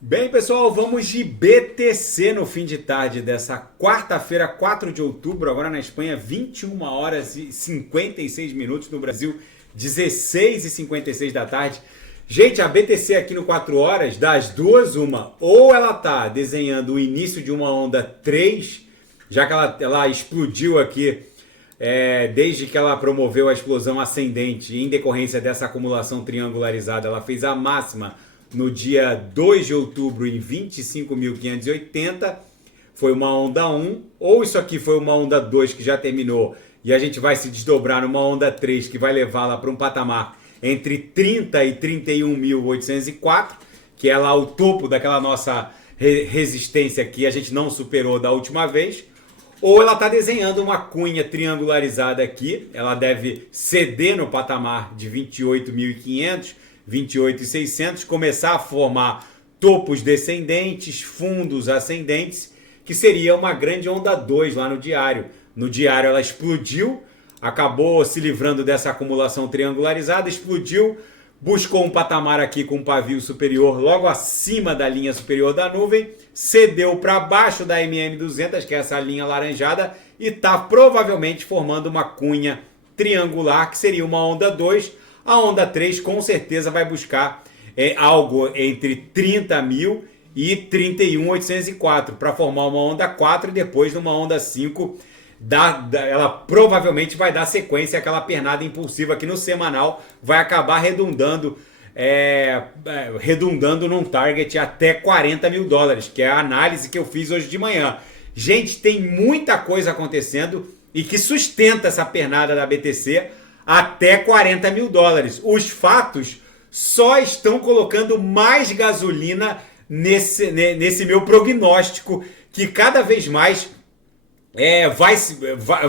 Bem, pessoal, vamos de BTC no fim de tarde dessa quarta-feira, 4 de outubro, agora na Espanha, 21 horas e 56 minutos, no Brasil, 16 e 56 da tarde. Gente, a BTC aqui no 4 horas, das duas, uma, ou ela tá desenhando o início de uma onda 3, já que ela explodiu aqui desde que ela promoveu a explosão ascendente em decorrência dessa acumulação triangularizada, ela fez a máxima no dia 2 de outubro em 25.580, foi uma onda 1, ou isso aqui foi uma onda 2 que já terminou e a gente vai se desdobrar numa onda 3 que vai levá-la para um patamar entre 30 e 31.804, que é lá o topo daquela nossa resistência que a gente não superou da última vez. Ou ela está desenhando uma cunha triangularizada aqui, ela deve ceder no patamar de 28.500, 28.600, começar a formar topos descendentes, fundos ascendentes, que seria uma grande onda 2 lá no diário. No diário ela explodiu, acabou se livrando dessa acumulação triangularizada, explodiu, buscou um patamar aqui com um pavio superior logo acima da linha superior da nuvem, cedeu para baixo da MM200, que é essa linha alaranjada, e está provavelmente formando uma cunha triangular, que seria uma onda 2. A onda 3 com certeza vai buscar algo entre 30 mil e 31.804 para formar uma onda 4 e depois numa onda 5 ela provavelmente vai dar sequência àquela pernada impulsiva que no semanal vai acabar redundando num target até 40 mil dólares, que é a análise que eu fiz hoje de manhã. Gente, tem muita coisa acontecendo e que sustenta essa pernada da BTC até 40 mil dólares. Os fatos só estão colocando mais gasolina nesse meu prognóstico, que cada vez mais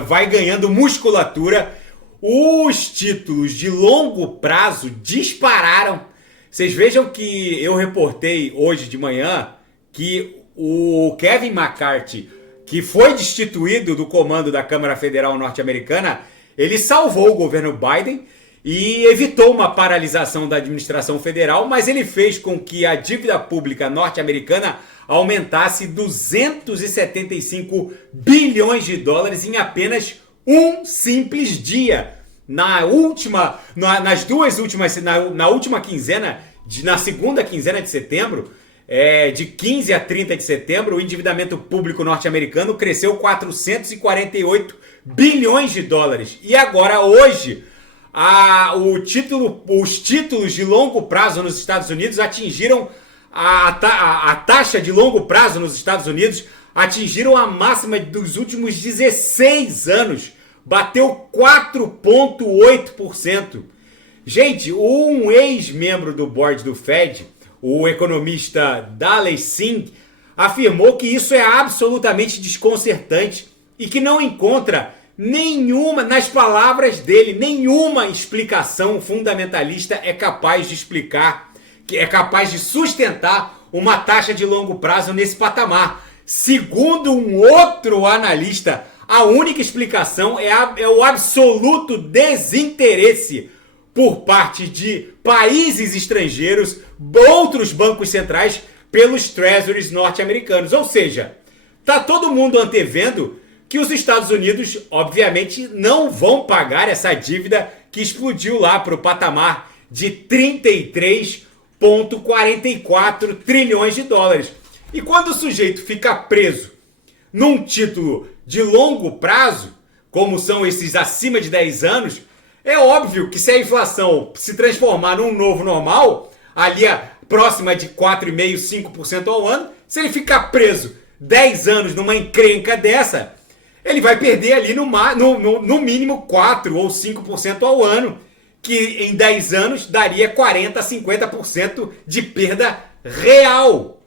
vai ganhando musculatura. Os títulos de longo prazo dispararam. Vocês vejam que eu reportei hoje de manhã que o Kevin McCarthy, que foi destituído do comando da Câmara Federal norte-americana, ele salvou o governo Biden e evitou uma paralisação da administração federal, mas ele fez com que a dívida pública norte-americana aumentasse 275 bilhões de dólares em apenas um simples dia. Na última quinzena, na segunda quinzena de setembro, de 15 a 30 de setembro, o endividamento público norte-americano cresceu 448 bilhões de dólares. E agora, hoje, os títulos de longo prazo nos Estados Unidos atingiram a taxa de longo prazo nos Estados Unidos atingiram a máxima dos últimos 16 anos. Bateu 4,8%. Gente, um ex-membro do board do Fed, o economista Daley Singh, afirmou que isso é absolutamente desconcertante e que não encontra nenhuma, nas palavras dele, nenhuma explicação fundamentalista é capaz de explicar, que é capaz de sustentar uma taxa de longo prazo nesse patamar. Segundo um outro analista, a única explicação é o absoluto desinteresse por parte de países estrangeiros, outros bancos centrais, pelos treasuries norte-americanos. Ou seja, está todo mundo antevendo que os Estados Unidos, obviamente, não vão pagar essa dívida que explodiu lá para o patamar de 33,44 trilhões de dólares. E quando o sujeito fica preso num título de longo prazo, como são esses acima de 10 anos, é óbvio que se a inflação se transformar num novo normal, ali próxima de 4,5%, 5% ao ano, se ele ficar preso 10 anos numa encrenca dessa, ele vai perder ali no mínimo 4 ou 5% ao ano, que em 10 anos daria 40% a 50% de perda real.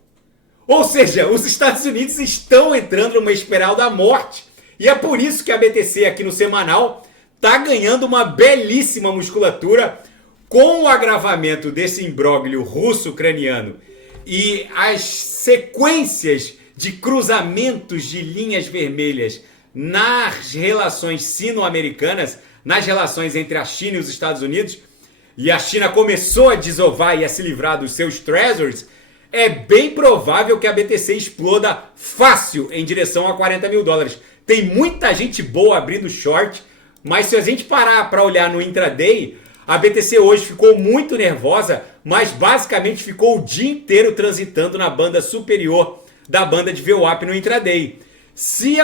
Ou seja, os Estados Unidos estão entrando numa espiral da morte. E é por isso que a BTC aqui no semanal está ganhando uma belíssima musculatura com o agravamento desse imbróglio russo-ucraniano e as sequências de cruzamentos de linhas vermelhas nas relações sino-americanas, nas relações entre a China e os Estados Unidos, e a China começou a desovar e a se livrar dos seus treasuries, é bem provável que a BTC exploda fácil em direção a 40 mil dólares. Tem muita gente boa abrindo short, mas se a gente parar para olhar no intraday, a BTC hoje ficou muito nervosa, mas basicamente ficou o dia inteiro transitando na banda superior da banda de VWAP no intraday. Se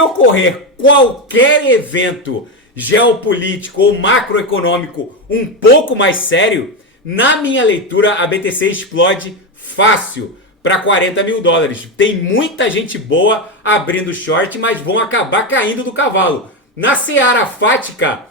ocorrer qualquer evento geopolítico ou macroeconômico um pouco mais sério, na minha leitura a BTC explode fácil para 40 mil dólares. Tem muita gente boa abrindo short, mas vão acabar caindo do cavalo. Na seara fática,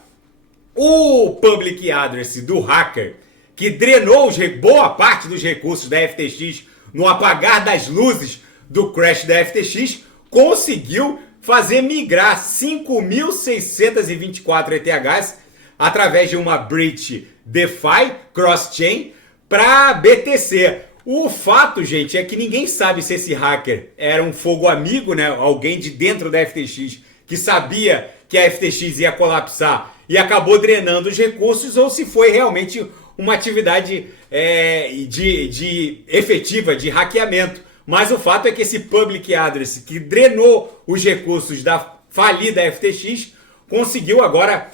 o public address do hacker, que drenou boa parte dos recursos da FTX no apagar das luzes do crash da FTX, conseguiu fazer migrar 5.624 ETHs através de uma bridge DeFi cross-chain para BTC. O fato, gente, é que ninguém sabe se esse hacker era um fogo amigo, né? Alguém de dentro da FTX que sabia que a FTX ia colapsar e acabou drenando os recursos, ou se foi realmente uma atividade efetiva de hackeamento. Mas o fato é que esse public address que drenou os recursos da falida FTX conseguiu agora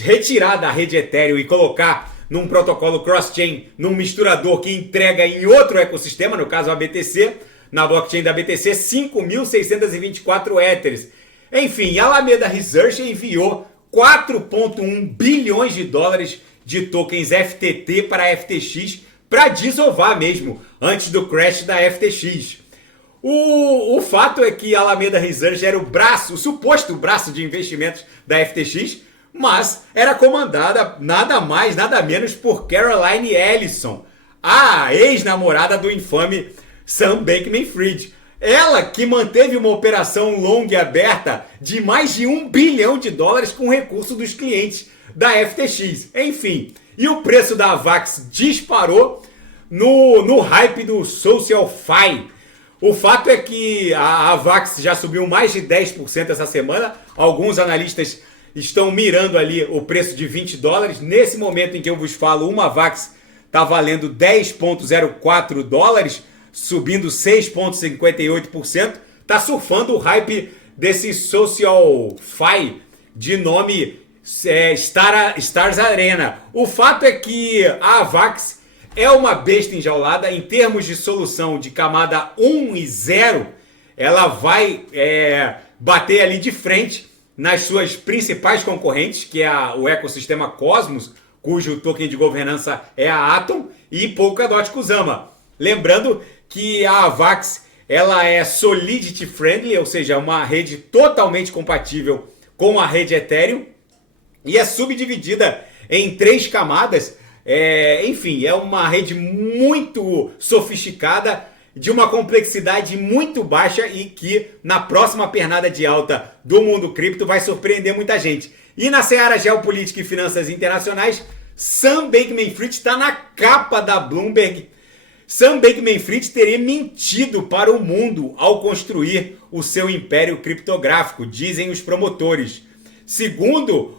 retirar da rede Ethereum e colocar num protocolo cross-chain, num misturador que entrega em outro ecossistema, no caso a BTC, na blockchain da BTC, 5.624 Ethers. Enfim, a Alameda Research enviou 4,1 bilhões de dólares de tokens FTT para a FTX para desovar mesmo, antes do crash da FTX. O fato é que a Alameda Research era o suposto braço de investimentos da FTX, mas era comandada nada mais, nada menos por Caroline Ellison, a ex-namorada do infame Sam Bankman-Fried. Ela que manteve uma operação longa e aberta de mais de $1 bilhão com recurso dos clientes da FTX. Enfim, e o preço da AVAX disparou no hype do SocialFi. O fato é que a AVAX já subiu mais de 10% essa semana. Alguns analistas estão mirando ali o preço de $20. Nesse momento em que eu vos falo, uma AVAX está valendo $10,04, subindo 6,58%. Está surfando o hype desse SocialFi de nome Stars Arena. O fato é que a AVAX é uma besta enjaulada em termos de solução de camada 1 e 0. Ela vai bater ali de frente nas suas principais concorrentes, que é o ecossistema Cosmos, cujo token de governança é a Atom, e Polkadot Kusama. Lembrando que a AVAX ela é Solidity Friendly, ou seja, uma rede totalmente compatível com a rede Ethereum, e é subdividida em 3 camadas. Enfim, é uma rede muito sofisticada, de uma complexidade muito baixa e que na próxima pernada de alta do mundo cripto vai surpreender muita gente. E na seara geopolítica e finanças internacionais, Sam Bankman-Fried está na capa da Bloomberg. Sam Bankman-Fried teria mentido para o mundo ao construir o seu império criptográfico, dizem os promotores. Segundo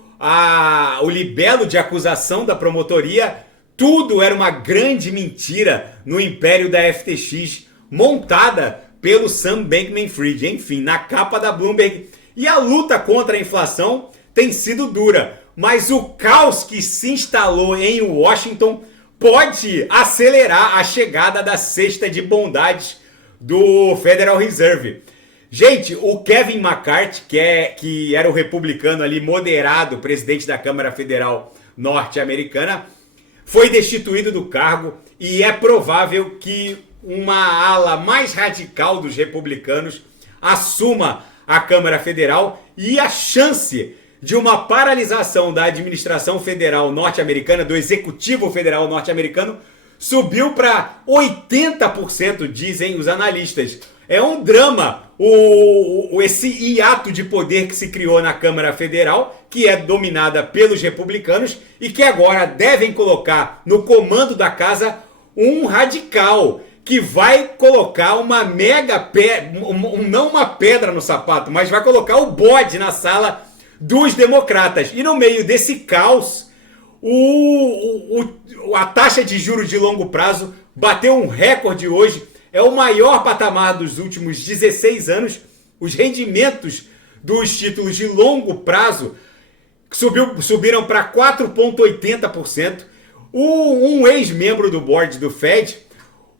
o libelo de acusação da promotoria, tudo era uma grande mentira no império da FTX, montada pelo Sam Bankman-Fried. Enfim, na capa da Bloomberg. E a luta contra a inflação tem sido dura, mas o caos que se instalou em Washington pode acelerar a chegada da cesta de bondades do Federal Reserve. Gente, o Kevin McCarthy, que era o republicano ali moderado, presidente da Câmara Federal norte-americana, foi destituído do cargo e é provável que uma ala mais radical dos republicanos assuma a Câmara Federal, e a chance de uma paralisação da administração federal norte-americana, do executivo federal norte-americano, subiu para 80%, dizem os analistas. É um drama esse hiato de poder que se criou na Câmara Federal, que é dominada pelos republicanos e que agora devem colocar no comando da casa um radical que vai colocar uma não uma pedra no sapato, mas vai colocar o bode na sala dos democratas. E no meio desse caos, A taxa de juros de longo prazo bateu um recorde hoje, é o maior patamar dos últimos 16 anos. Os rendimentos dos títulos de longo prazo subiram para 4,80%. Um ex-membro do board do Fed,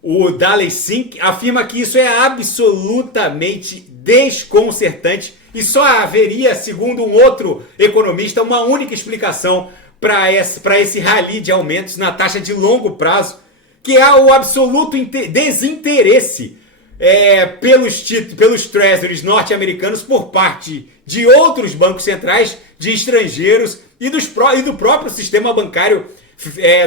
o Daley Sink, afirma que isso é absolutamente desconcertante e só haveria, segundo um outro economista, uma única explicação para esse rally de aumentos na taxa de longo prazo, que é o absoluto desinteresse pelos treasuries norte-americanos por parte de outros bancos centrais, de estrangeiros e do próprio sistema bancário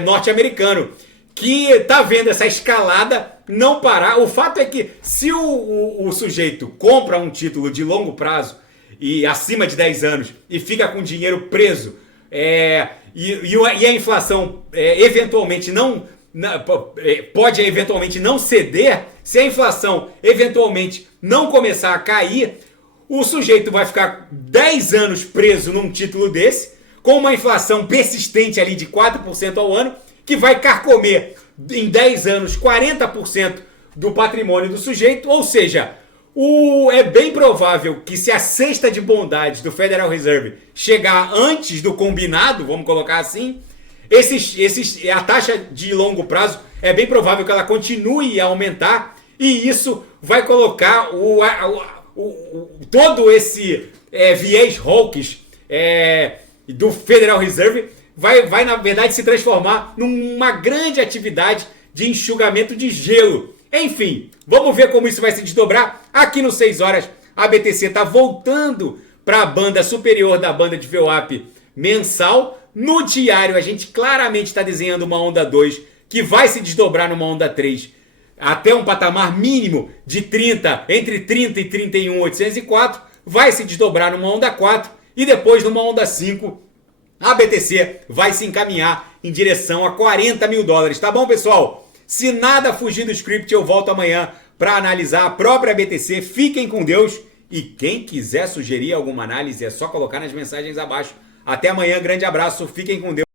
norte-americano, que está vendo essa escalada não parar. O fato é que se o sujeito compra um título de longo prazo e acima de 10 anos e fica com dinheiro preso, e a inflação eventualmente pode eventualmente não ceder, se a inflação eventualmente não começar a cair, o sujeito vai ficar 10 anos preso num título desse, com uma inflação persistente ali de 4% ao ano, que vai carcomer em 10 anos 40% do patrimônio do sujeito. Ou seja, é bem provável que, se a cesta de bondades do Federal Reserve chegar antes do combinado, vamos colocar assim, a taxa de longo prazo é bem provável que ela continue a aumentar, e isso vai colocar todo esse viés hawkish do Federal Reserve vai na verdade se transformar numa grande atividade de enxugamento de gelo. Enfim, vamos ver como isso vai se desdobrar. Aqui no 6 horas, a BTC está voltando para a banda superior da banda de VWAP mensal. No diário, a gente claramente está desenhando uma onda 2 que vai se desdobrar numa onda 3 até um patamar mínimo de entre 30 e 31.804, vai se desdobrar numa onda 4 e depois numa onda 5 a BTC vai se encaminhar em direção a $40 mil. Tá bom, pessoal? Se nada fugir do script, eu volto amanhã para analisar a própria BTC. Fiquem com Deus, e quem quiser sugerir alguma análise é só colocar nas mensagens abaixo. Até amanhã, grande abraço, fiquem com Deus.